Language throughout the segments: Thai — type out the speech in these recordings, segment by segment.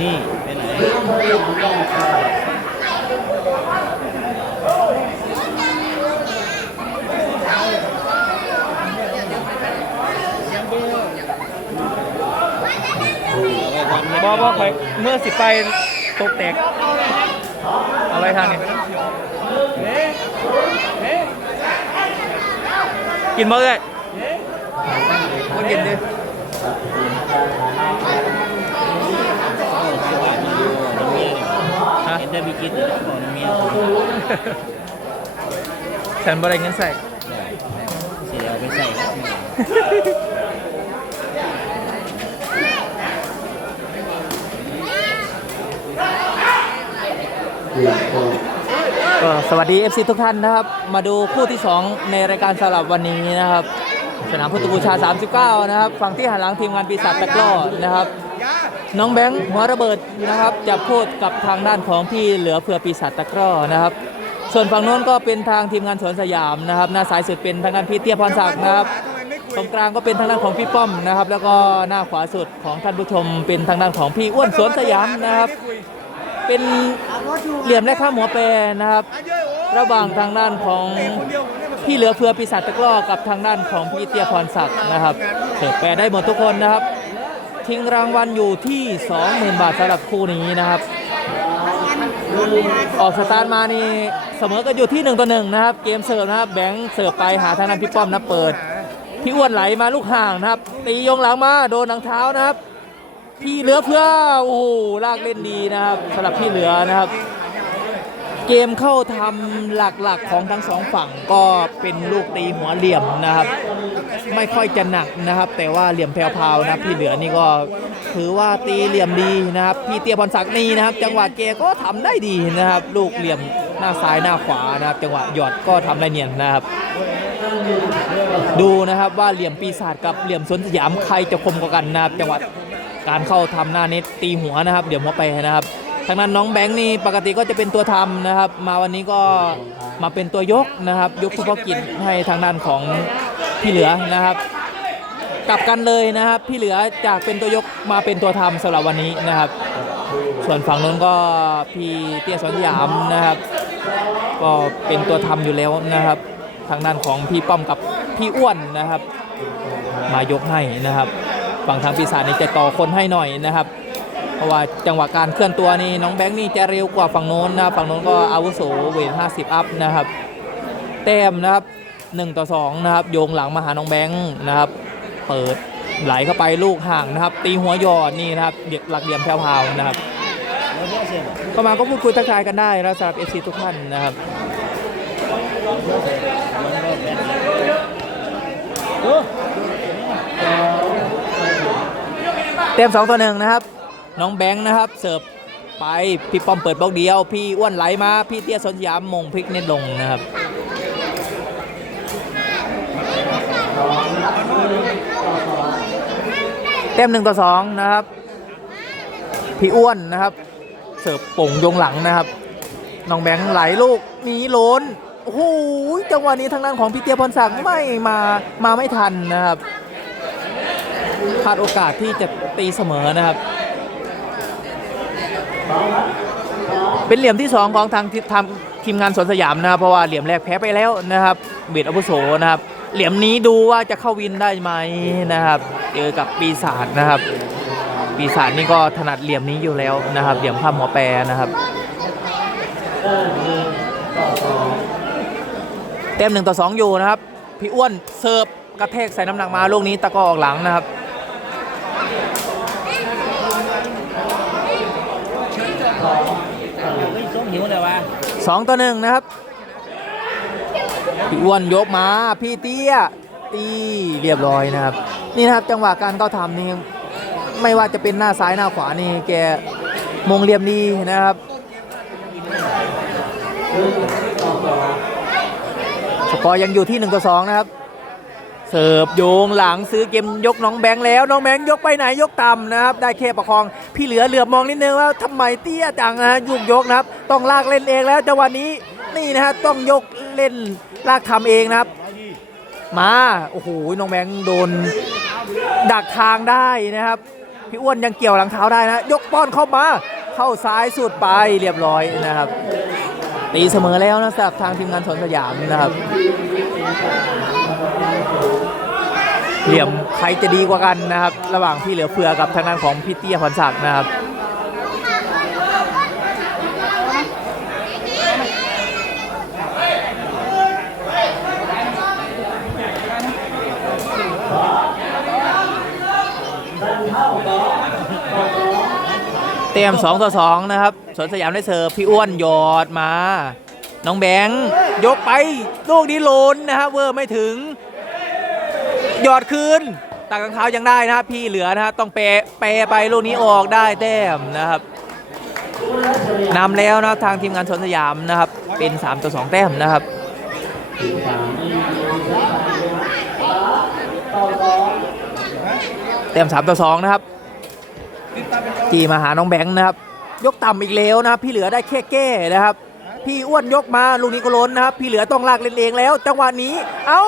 นี่ไปไหนบอบอคอยเมื่อสิไปตกแตก เอาอะไรทางนี้ กินบ่เลยก็กินดิน้ำเมียนี่ฮะเห็นได้มีกินแต่บอกน้ำเมียฉันบ่ได้เงินใส่เสียเอาไปใส่ครับ ก็สวัสดี FC ทุกท่านนะครับ มาดูคู่ที่ 2 ในรายการสลับวันนี้นะครับ สนามพุทธบูชา 39 นะครับ ฝั่งที่หันหลังทีมงานปีศาจตะกร้อนะครับ น้องแบงค์หัวระเบิดนะครับจะพูดกับทางด้านของพี่เหลือเผื่อปีศาจตะกร้อนะครับ ส่วนฝั่งโน้นก็เป็นทางทีมงานสวนสยามนะครับ หน้าสายสุดเป็นทางด้านพี่เตี้ยพรศักดิ์นะครับตรงกลางก็เป็นทางด้านของพี่ป้อมนะครับ แล้วก็หน้าขวาสุดของท่านผู้ชมเป็นทางด้านของพี่อ้วนสวนสยามนะครับ เป็นเหลี่ยมและข้ามหัวแปรนะครับ ระหว่างทางด้านของพี่เหลือเฟือปีศาจตะกร้อกับทางด้านของพี่เตียพรศักดิ์นะครับเสิร์ฟแปรได้หมดทุกคนนะครับทิ้งรางวัลอยู่ที่ 20,000 บาทสำหรับคู่นี้นะครับ ออกสตาร์ทมานี่เสมอกันอยู่ที่ 1 ต่อ 1 นะครับ เกมเสิร์ฟนะครับ แบงค์เสิร์ฟไปหาทางด้านพี่ป้อมนะเปิด พี่อ้วนไหลมาลูกห่างนะครับ ตียงหลังมาโดนหลังเท้านะครับ พี่เหลือเพื่อโอ้โหลากเล่นดีนะครับสำหรับพี่เหลือนะครับ เกมเข้าทำหลักๆของทั้งสองฝั่งก็เป็นลูกตีหัวเหลี่ยมนะครับ ไม่ค่อยจะหนักนะครับ แต่ว่าเหลี่ยมแพรวๆนะพี่เหลือนี่ก็ถือว่าตีเหลี่ยมดีนะครับ พี่เตียพรศักดิ์นี่นะครับ จังหวะเกก็ทำได้ดีนะครับ ลูกเหลี่ยมหน้าซ้ายหน้าขวานะครับ จังหวะหยอดก็ทำได้เนียนนะครับดูนะครับว่าเหลี่ยมปีศาจกับเหลี่ยมสวนสยามใครจะคมกว่ากันนะครับจังหวะ การเข้าทำหน้าเน็ตตีหัวนะครับ เดี๋ยวหัวไปนะครับทางนั้นน้องแบงค์นี่ปกติก็จะเป็นตัวทำนะครับ มาวันนี้ก็มาเป็นตัวยกนะครับ ยกเฉพาะกิจให้ทางด้านของพี่เหลือนะครับ กลับกันเลยนะครับ พี่เหลือจากเป็นตัวยกมาเป็นตัวทำสำหรับวันนี้นะครับ ส่วนฝั่งนู้นก็พี่เตี้ยสอนยามนะครับ ก็เป็นตัวทำอยู่แล้วนะครับ ทางด้านของพี่ป้อมกับพี่อ้วนนะครับ มายกให้นะครับ ฝั่งทางปีศาจนี่จะต่อคนให้หน่อยนะครับ เพราะว่าจังหวะการเคลื่อนตัวนี่น้องแบงค์นี่จะเร็วกว่าฝั่งโน้นนะฝั่งโน้นก็อาวุโสเวท50 อัพนะครับ แต้มนะครับ1ต่อ2นะครับโยงหลังมาหาน้องแบงค์นะครับ เปิดไหลเข้าไปลูกห่างนะครับ ตีหัวยอดนี่นะครับเด็กหลักเหลี่ยมแผ่วๆนะครับกเข้ามาก็พูดคุยทักทายกันได้นะสำหรับเอซีทุกท่านนะครับ เต็ม2ต่อหนึ่งนะครับ น้องแบงค์นะครับ เสิร์ฟไปพี่ป้อมเปิดบล็อกเดียว พี่อ้วนไหลมาพี่เตี้ยสนยามมงพลิกเน็ตลงนะครับเต็มหนึ่งต่อสองนะครับ พี่อ้วนนะครับ เสิร์ฟป่งยงหลังนะครับน้องแบงค์ไหลลูกหนีโลนโอ้โหจังหวะนี้ทางด้านของพี่เตี้ยพรศักดิ์ไม่มามาไม่ทันนะครับ พลาดโอกาสที่จะตีเสมอนะครับ เป็นเหลี่ยมที่ 2 ของทางทีทำทีมงานสวนสยามนะครับเพราะว่าเหลี่ยมแรกแพ้ไปแล้วนะครับเบียดอาวุโสนะครับ เหลี่ยมนี้ดูว่าจะเข้าวินได้ไหมนะครับเจอกับปีศาจนะครับ ปีศาจนี่ก็ถนัดเหลี่ยมนี้อยู่แล้วนะครับ เหลี่ยมข้ามหัวแปรนะครับเต็มหนึ่งต่อสองอยู่นะครับ พี่อ้วนเสิร์ฟกระแทกใส่น้ำหนักมาลูกนี้ตะก้อออกหลังนะครับ ไม่ส้มหิวเลยวะ สองต่อหนึ่งนะครับพี่อ้วนยกมาพี่เตี้ยตีเรียบร้อยนะครับ นี่นะครับจังหวะการเข้าทำนี่ไม่ว่าจะเป็นหน้าซ้ายหน้าขวานี่แกมงเหลี่ยมดีนะครับสกอร์ยังอยู่ที่1ต่อ2นะครับ เสิร์ฟโยงหลังซื้อเกมยกน้องแบงค์แล้วน้องแบงค์ยกไปไหนยกต่ำนะครับได้แค่ประคองพี่เหลือเหลือบมองนิดนึงว่าทำไมเตี้ยจังนะยุกยกนะครับ ต้องลากเล่นเองแล้วจังหวะนี้นี่นะฮะต้องยกเล่นลากทำเองนะครับ มาโอ้โหน้องแบงค์โดน ดักทางได้นะครับ พี่อ้วนยังเกี่ยวหลังเท้าได้นะ ยกป้อนเข้ามาเข้าซ้ายสุดไปเรียบร้อยนะครับตีเสมอแล้วนะสำหรับทางทีมงานสวนสยามนะครับ เหลี่ยมใครจะดีกว่ากันนะครับ ระหว่างพี่เหลือเฟือกับทางด้านของพี่เตี้ยพรศักดิ์นะครับเต็ม2ต่อ2นะครับสวนสยามได้เสิร์ฟพี่อ้วนหยอดมา น้องแบงค์ยกไป ลูกนี้โลนนะครับเวอร์ไม่ถึง หยอดคืนตักรองเท้ายังได้นะครับพี่เหลือนะครับต้องเปเปไปลูกนี้ออกได้แต้มนะครับนำแล้วนะครับทางทีมงานสวนสยามนะครับ เป็น 3 ต่อ 2 แต้มนะครับแต้ม3ต่อ 2 นะครับจีมาหาน้องแบงค์นะครับ ยกต่ำอีกแล้วนะครับ พี่เหลือได้แค่แก้นะครับ พี่อ้วนยกมาลูกนี้ก็ล้นนะครับ พี่เหลือต้องลากเล่นเองแล้ว จังหวะนี้ เอ้า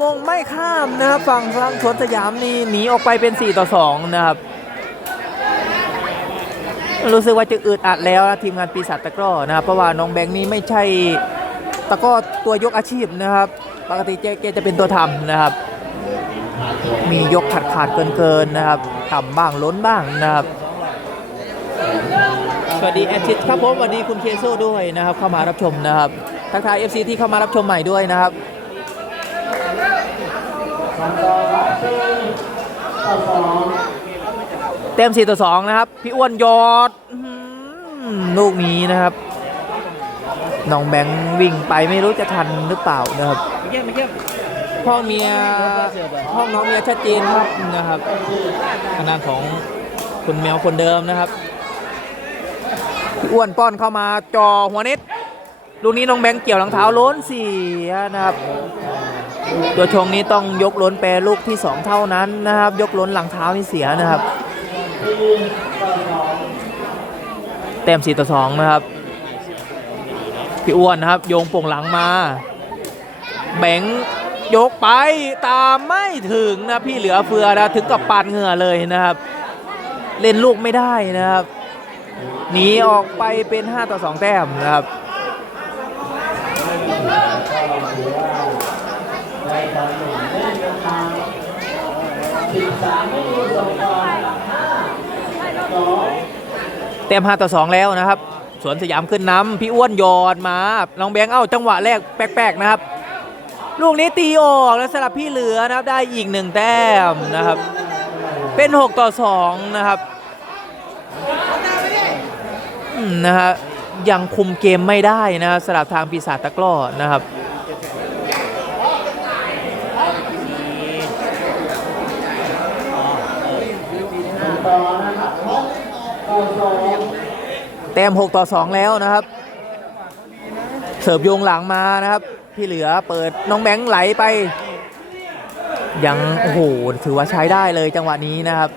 มงไม่ข้ามนะครับฝั่งฝั่งสวนสยามนี่หนีออกไปเป็น 4 ต่อ 2 นะครับ รู้สึกว่าจะอึดอัดแล้วนะทีมงานปีศาจตะกร้อนะครับ เพราะว่าน้องแบงค์นี่ไม่ใช่ตะกร้อตัวยกอาชีพนะครับ ปกติเจเจจะเป็นตัวทำนะครับ มียกขาดขาดเกินเกินๆนะครับต่ำบ้างล้นบ้างนะครับ วัสดีแอดชิดครับผมสวัสดีคุณเคโซด้วยนะครับ เข้ามารับชมนะครับทักทาย FC ที่เข้ามารับชมใหม่ด้วยนะครับเต็ม4ต่อ2นะครับ พี่อ้วนยอดลูกนี้นะครับน้องแบงค์วิ่งไปไม่รู้จะทันหรือเปล่านะครับไม่เมียพ่อเมียห้องน้องเมียชัดเจนครับนะครับทางด้านของคุณแมวคนเดิมนะครับ พี่อ้วนป้อนเข้ามาจอหัวเน็ตลูกนี้น้องแบงค์เกี่ยวหลังเท้าล้นเสียนะครับ ตัวชงนี้ต้องยกล้นแปรลูกที่2เท่านั้นนะครับ ยกล้นหลังเท้านี่เสียนะครับ เต็ม4ต่อ2นะครับ พี่อ้วนนะครับ โยงป่งหลังมา แบงค์ยกไปตามไม่ถึงนะพี่เหลือเฟือนะถึงกับปาดเหงื่อเลยนะครับ เล่นลูกไม่ได้นะครับ หนีออกไปเป็น 5 ต่อ 2 แต้มนะครับเต็ม5ต่อ 2 แล้วนะครับ สวนสยามขึ้นน้ำพี่อ้วนยอดมา น้องแบงค์เอ้าจังหวะแรกแปลกๆนะครับ ลูกนี้ตีออกแล้วสลับพี่เหลือนะครับได้อีกหนึ่งแต้มนะครับ เป็น 6 ต่อ 2 นะครับ นะฮะยังคุมเกมไม่ได้นะครับสลับทางปีศาจตะกร้อนะครับแต้ม6ต่อ 2 แล้วนะครับ เสิร์ฟโยงหลังมานะครับพี่เหลือเปิดน้องแบงค์ไหลไป ยัง โอ้โห ถือว่าใช้ได้เลยจังหวะนี้นะครับ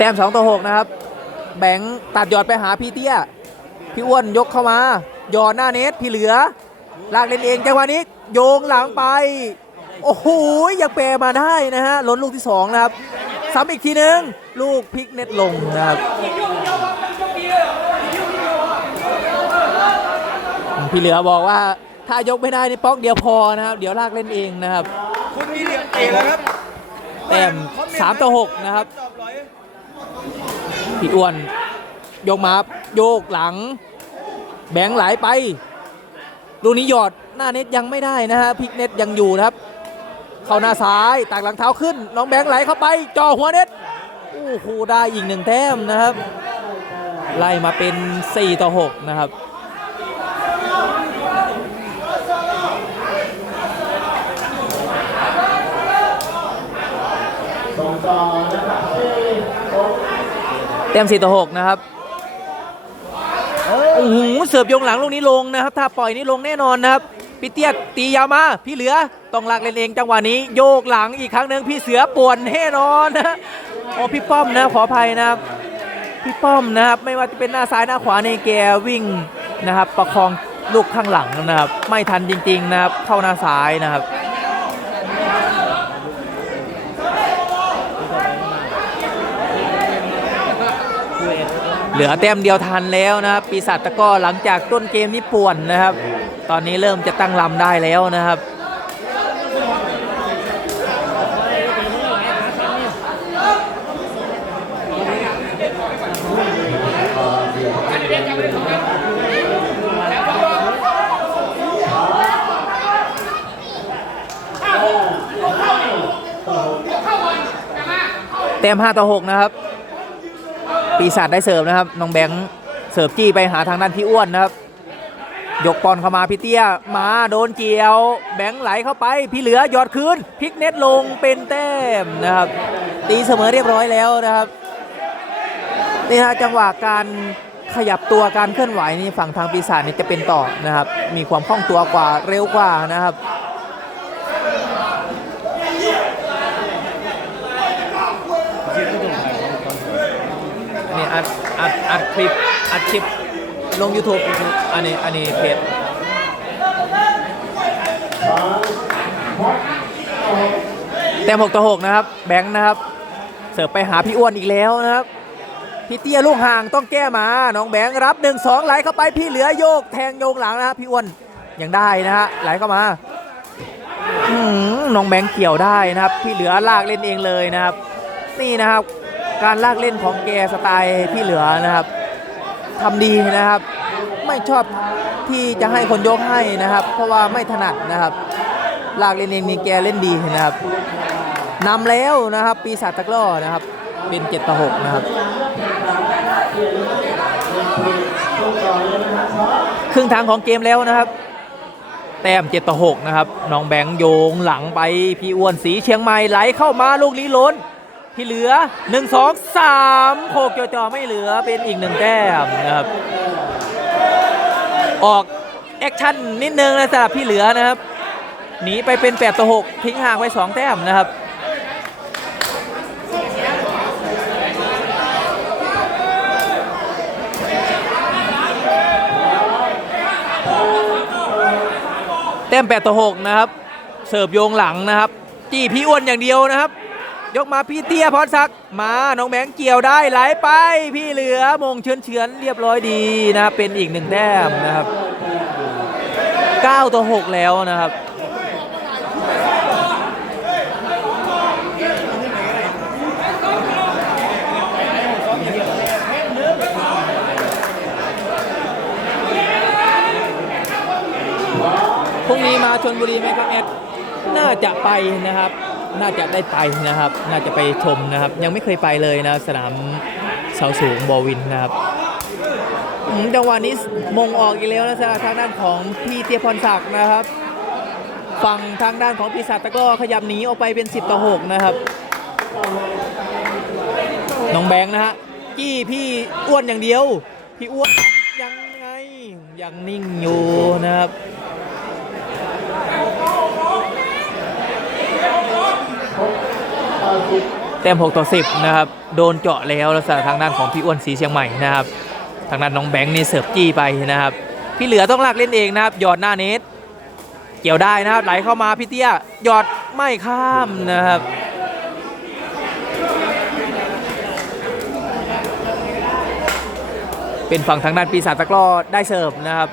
แต้ม2ต่อ6นะครับ แบงค์ตัดหยอดไปหาพี่เตี้ย พี่อ้วนยกเข้ามาหยอดหน้าเน็ตพี่เหลือ ลากเล่นเองจังหวะนี้โยงหลังไป โอ้โหยังแปรมาได้นะฮะล้นลูกที่2นะครับซ้ำอีกทีนึง ลูกพลิกเน็ตลงนะครับพี่เหลือบอกว่าถ้ายกไม่ได้นี่ป๊อกเดียวพอนะครับ เดี๋ยวลากเล่นเองนะครับคุณมีเหลี่ยมเองแล้วครับแต้ม3ต่อ6นะครับ ตอบร้อยพี่อ้วน โยกมาโยกหลัง แบงค์ไหลไปลูกนี้หยอดหน้าเน็ตยังไม่ได้นะฮะพลิกเน็ตยังอยู่นะครับ เข้าหน้าซ้ายตากหลังเท้าขึ้น น้องแบงค์ไหลเข้าไปจ่อหัวเน็ตโอ้โหได้อีกหนึ่งแต้มนะครับ ไล่มาเป็น 4 ต่อ 6 นะครับ ม4ต่อ6นะครับโอ้โหเสิร์ฟโยงหลังลูกนี้ลงนะครับ ถ้าปล่อยนี่ลงแน่นอนนะครับ พี่เตี้ยตียาวมา พี่เหลือต้องลากเล่นเองจังหวะนี้ โยกหลังอีกครั้งหนึ่งพี่เสือป่วนแน่นอนนะโอ้พี่ป้อมนะขออภัยนะครับ พี่พี่ป้อมนะครับไม่ว่าจะเป็นหน้าซ้ายหน้าขวาในแกวิ่งนะครับ ประคองลูกข้างหลังนะครับ ไม่ทันจริง ๆนะครับ เข้าหน้าซ้ายนะครับ ลือแต้มเดียวทันแล้วนะครับ ปีศาจตะก้อหลังจากต้นเกมนี้ป่วนนะครับ ตอนนี้เริ่มจะตั้งลำได้แล้วนะครับเต็ม5ต่อ6นะครับ ปีศาจได้เสิร์ฟนะครับน้องแบงค์เสิร์ฟจี้ไปหาทางด้านพี่อ้วนนะครับ ยกบอลเข้ามาพี่เตี้ยมาโดนเกี่ยว แบงค์ไหลเข้าไป พี่เหลือหยอดคืนพลิกเน็ตลงเป็นแต้มนะครับ ตีเสมอเรียบร้อยแล้วนะครับนี่ฮะจังหวะการขยับตัวการเคลื่อนไหวนี่ฝั่งทางปีศาจนี่จะเป็นต่อนะครับ มีความคล่องตัวกว่าเร็วกว่านะครับ อัดอัดอัดคลิปอัดคลิปลง YouTube อันนี้อันนี้เพจแต้ม6ต่อ6นะครับ แบงค์นะครับ เสิร์ฟไปหาพี่อ้วนอีกแล้วนะครับ พี่เตี้ยลูกห่างต้องแก้มา น้องแบงค์รับ1 2ไหลเข้าไปพี่เหลือโยกแทงโยงหลังนะครับพี่อ้วนยังได้นะฮะไหลเข้ามาอืมน้องแบงค์เกี่ยวได้นะครับ พี่เหลือลากเล่นเองเลยนะครับ นี่นะครับ การลากเล่นของแกสไตล์พี่เหลือนะครับทำดีนะครับ ไม่ชอบที่จะให้คนยกให้นะครับ เพราะว่าไม่ถนัดนะครับ ลากเล่นเองนี่แกเล่นดีนะครับนำแล้วนะครับ ปีศาจตะกร้อนะครับ เป็น7ต่อ6นะครับ ครึ่งทางของเกมแล้วนะครับ แต้ม7ต่อ6นะครับน้องแบงค์โยงหลังไปพี่อ้วนสีเชียงใหม่ไหลเข้ามาลูกนี้ล้น ที่เหลือ 1 2 3โคกจอไม่เหลือเป็นอีกหนึ่งแต้มนะครับ ออกแอคชั่นนิดนึงนะสำหรับพี่เหลือนะครับหนีไปเป็น8ต่อ6ทิ้งห่างไป2แต้มนะครับแต้ม8ต่อ6นะครับ เสิร์ฟโยงหลังนะครับ จี้พี่อ้วนอย่างเดียวนะครับ ยกมาพี่เตี้ยพรศักดิ์มาน้องแบงค์เกี่ยวได้ไหลไป พี่เหลือมงเฉือนเฉือนเรียบร้อยดีนะครับเป็นอีกหนึ่งแต้มนะครับ9ต่อ6แล้วนะครับพรุ่งนี้มาชนบุรีไหมครับเอ็ดน่าจะไปนะครับ น่าจะได้ไปนะครับ น่าจะไปชมนะครับ ยังไม่เคยไปเลยนะสนามเสาสูงบอวินนะครับจังหวะนี้มงออกอีกแล้วนะสำหรับทางด้านของพี่เตียพรศักดิ์นะครับ ฝั่งทางด้านของปีศาจตะก้อขยับหนีออกไปเป็น 10 ต่อ 6 นะครับ น้องแบงค์นะฮะกี้พี่อ้วนอย่างเดียว พี่อ้วนยังไงยังนิ่งอยู่นะครับ เต็ม6ต่อ10นะครับโดนเจาะแล้วแล้วสำหรับทางด้านของพี่อ้วนสีเชียงใหม่นะครับ ทางด้านน้องแบงค์นี่เสิร์ฟจี้ไปนะครับ พี่เหลือต้องลากเล่นเองนะครับหยอดหน้าเน็ตเกี่ยวได้นะครับไหลเข้ามาพี่เตี้ยหยอดไม่ข้ามนะครับเป็นฝั่งทางด้านปีศาจตะกร้อได้เสิร์ฟนะครับ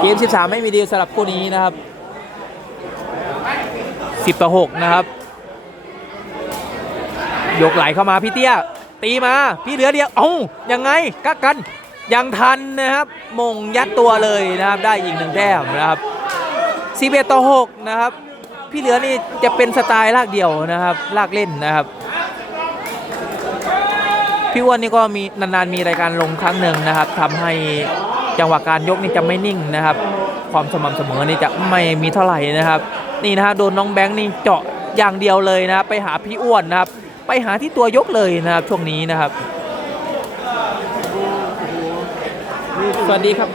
เกม 13 ไม่มีดีลสำหรับคู่นี้นะครับ 10 ต่อ 6 นะครับ ยกไหลเข้ามาพี่เตี้ย ตีมาพี่เหลือเดียวเอ้ายังไงกักกันยังทันนะครับมงยัดตัวเลยนะครับได้อีกหนึ่งแต้มนะครับ11ต่อ6นะครับ พี่เหลือนี่จะเป็นสไตล์ลากเดี่ยวนะครับลากเล่นนะครับ พี่อ้วนนี่ก็มีนานๆมีรายการลงครั้งหนึ่งนะครับทำให้จังหวะการยกนี่จะไม่นิ่งนะครับ ความสม่ำเสมอนี่จะไม่มีเท่าไหร่นะครับ นี่นะฮะโดนน้องแบงค์นี่เจาะอย่างเดียวเลยนะครับไปหาพี่อ้วนนะครับ ไปหาที่ตัวยกเลยนะครับช่วงนี้นะครับ สวัสดีครับ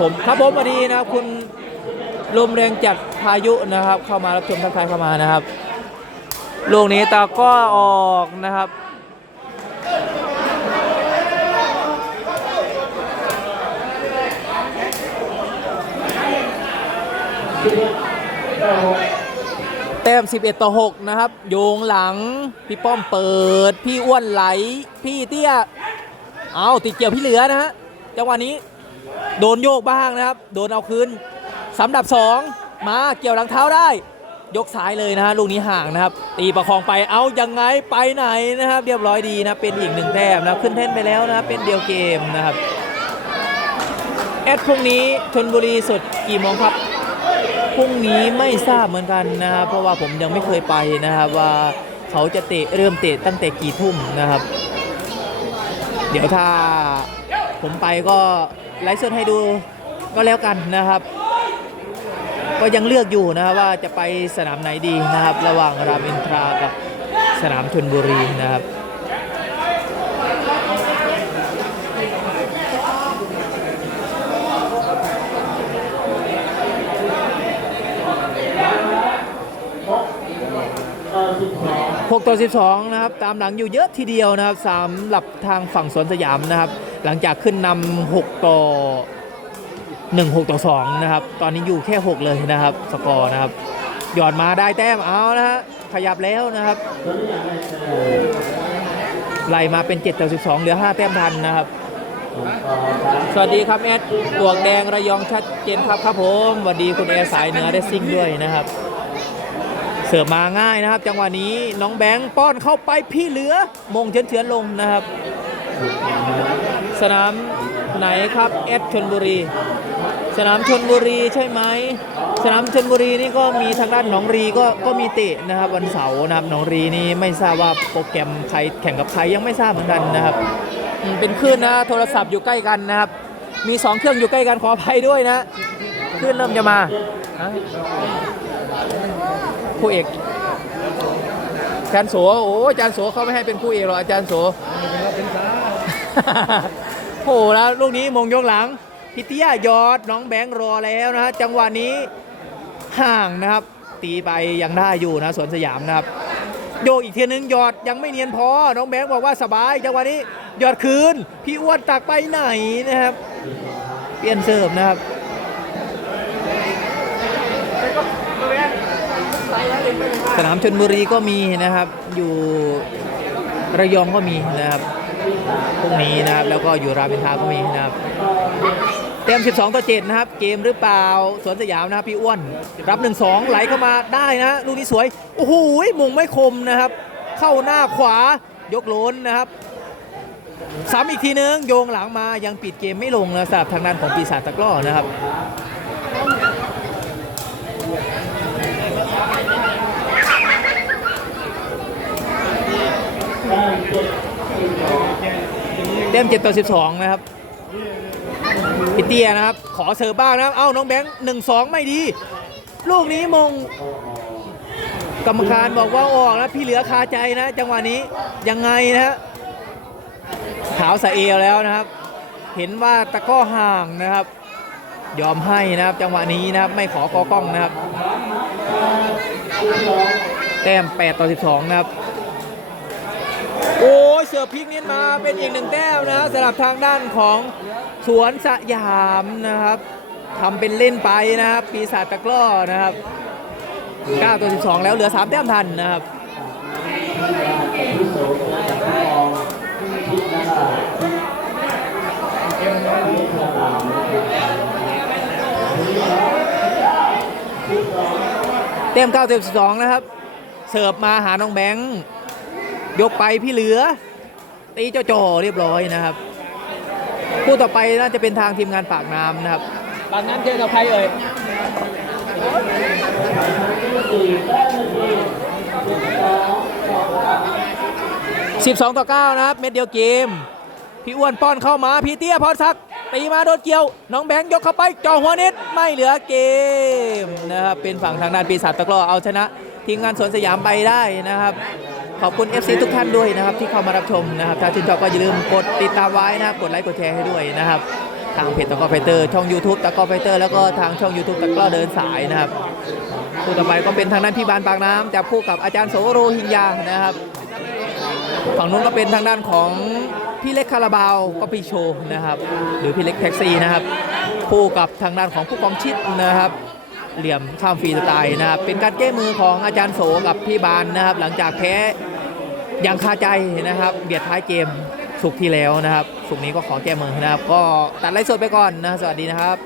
ผมครับผมสวัสดีนะครับคุณลมแรงจัดพายุนะครับ เข้ามารับชมทักทายเข้ามานะครับลูกนี้ตาก็ออกนะครับเแต้ม 11 ต่อ 6 นะครับ โยงหลัง พี่ป้อมเปิด พี่อ้วนไหล พี่เตี้ย เอาติดเกี่ยวพี่เหลือนะฮะ จังหวะนี้โดนโยกบ้างนะครับ โดนเอาคืนสำดับ 2 มาเกี่ยวหลังเท้าได้ ยกซ้ายเลยนะฮะ ลูกนี้ห่างนะครับ ตีประคองไป เอายังไง ไปไหนนะครับ เรียบร้อยดีนะ เป็นอีกหนึ่งแต้มนะ ขึ้นแท่นไปแล้วนะ เป็นเดียวเกมนะครับ แอดพรุ่งนี้ชนบุรีสุดกี่โมงครับ พรุ่งนี้ไม่ทราบเหมือนกันนะครับ เพราะว่าผมยังไม่เคยไปนะครับว่าเขาจะเตะเริ่มเตะตั้งแต่กี่ทุ่มนะครับ เดี๋ยวถ้าผมไปก็ไลฟ์สดให้ดูก็แล้วกันนะครับ ก็ยังเลือกอยู่นะครับว่าจะไปสนามไหนดีนะครับ ระหว่างรามอินทรากับสนามชนบุรีนะครับ 6 ต่อ 12 นะครับ ตามหลังอยู่เยอะทีเดียวนะครับสำหรับทางฝั่งสวนสยามนะครับ หลังจากขึ้นนำ6 ต่อ 1 6 ต่อ 2 นะครับ ตอนนี้อยู่แค่ 6 เลยนะครับ สกอร์นะครับ หยอดมาได้แต้มเอานะฮะ ขยับแล้วนะครับโอ้ไล่มาเป็น 7 ต่อ 12 เหลือ 5 แต้มทันนะครับ สวัสดีครับแอดบวกแดงระยองชัดเจนครับครับผมสวัสดีคุณแอร์สายเหนือได้ซิ่งด้วยนะครับ เสิร์ฟมาง่ายนะครับ จังหวะนี้น้องแบงค์ป้อนเข้าไปพี่เหลือมงเฉือนเฉือนลงนะครับ สนามไหนครับแอดชนบุรี สนามชนบุรีใช่ไหมสนามชนบุรีนี่ก็มีทางด้านหนองรีก็ก็มีเตะนะครับ วันเสาร์นะครับหนองรีนี่ไม่ทราบว่าโปรแกรมใครแข่งกับใครยังไม่ทราบเหมือนกันนะครับ เป็นคลื่นนะโทรศัพท์อยู่ใกล้กันนะครับ มีสองเครื่องอยู่ใกล้กันขออภัยด้วยนะคลื่นเริ่มจะมา คู่เอกอาจารย์โสโอ้อาจารย์โสเขาไม่ให้เป็นคู่เอกหรอกอาจารย์โสโอ้โหแล้วลูกนี้มงยกหลัง พิเตียยอดน้องแบงค์รอแล้วนะฮะจังหวะนี้ห่างนะครับ ตีไปยังได้อยู่นะสวนสยามนะครับโยกอีกทีนึงหยอดยังไม่เนียนพอ น้องแบงค์บอกว่าสบายจังหวะนี้หยอดคืน พี่อ้วนตักไปไหนนะครับ เปลี่ยนเสิร์ฟนะครับ สนามชนบุรีก็มีนะครับ อยู่ระยองก็มีนะครับพรุ่งนี้นะครับแล้วก็อยู่รามอินทราก็มีนะครับ เต็ม 12 ต่อ 7 นะครับ เกมหรือเปล่าสวนสยามนะครับพี่อ้วน รับ 1-2 ไหลเข้ามาได้นะลูกนี้สวย โอ้โหมุงไม่คมนะครับ เข้าหน้าขวายกโลนนะครับซ้ำอีกทีนึงโยงหลังมายังปิดเกมไม่ลงนะสำหรับทางด้านของปีศาจตะกร้อนะครับ เต็ม7ต่อ12นะครับพิเตียนะครับ ขอเสิร์ฟบ้างนะครับ เอ้าน้องแบงค์หนึ่งสองไม่ดี ลูกนี้มง กรรมการบอกว่าออกนะ พี่เหลือคาใจนะ จังหวะนี้ยังไงนะฮะขาวสะเอวแล้วนะครับ เห็นว่าตะก้อห่างนะครับ ยอมให้นะครับ จังหวะนี้นะครับ ไม่ขอกอกล้องนะครับ แต้ม8ต่อ12 นะครับ เสือพิกนี้มาเป็นอีกหนึ่งแต้มนะสำหรับทางด้านของสวนสยามนะครับทำเป็นเล่นไปนะครับ ปีศาจตะกร้อนะครับ9ตัว12 แล้วเหลือ 3 แต้มทันนะครับเต็ม9 12 นะครับ เสิร์ฟมาหาน้องแบงค์ ยกไปพี่เหลือ ตีเจ้าจอเรียบร้อยนะครับคู่ต่อไปน่าจะเป็นทางทีมงานปากน้ำนะครับปากน้ำเจอกับใครเอ่ย12ต่อ9นะครับเม็ดเดียวเกม พี่อ้วนป้อนเข้ามา พี่เตี้ยพรศักดิ์ตีมาโดนเกี่ยว น้องแบงค์ยกเข้าไปจ่อหัวเน็ตไม่เหลือเกมนะครับเป็นฝั่งทางด้านปีศาจตะกร้อเอาชนะทีมงานสวนสยามไปได้นะครับ ขอบคุณ FC ทุกท่านด้วยนะครับ ที่เข้ามารับชมนะครับถ้าชื่นชอบก็อย่าลืมกดติดตามไว้นะกดไลค์กดแชร์ให้ด้วยนะครับ ทางเพจตะกร้อไฟเตอร์ช่อง YouTube ตะกร้อไฟเตอร์แล้วก็ทางช่อง YouTube ตะกร้อเดินสายนะครับคู่ต่อไปก็เป็นทางด้านพี่บานปากน้ำจับคู่กับอาจารย์โสโรหิงยานะครับฝั่งนู้นก็เป็นทางด้านของพี่เล็กคาราบาวก็พี่โชนะครับ หรือพี่เล็กแท็กซี่นะครับ คู่กับทางด้านของผู้กองชิดนะครับ เหลี่ยมข้ามฟรีสไตล์นะครับ เป็นการแก้มือของอาจารย์โสกับพี่บานนะครับ หลังจากแพ้อย่างคาใจนะครับ เบียดท้ายเกมสุกที่แล้วนะครับ สุกนี้ก็ขอแก้มือนะครับ ก็ตัดไลฟ์สดไปก่อนนะ สวัสดีนะครับ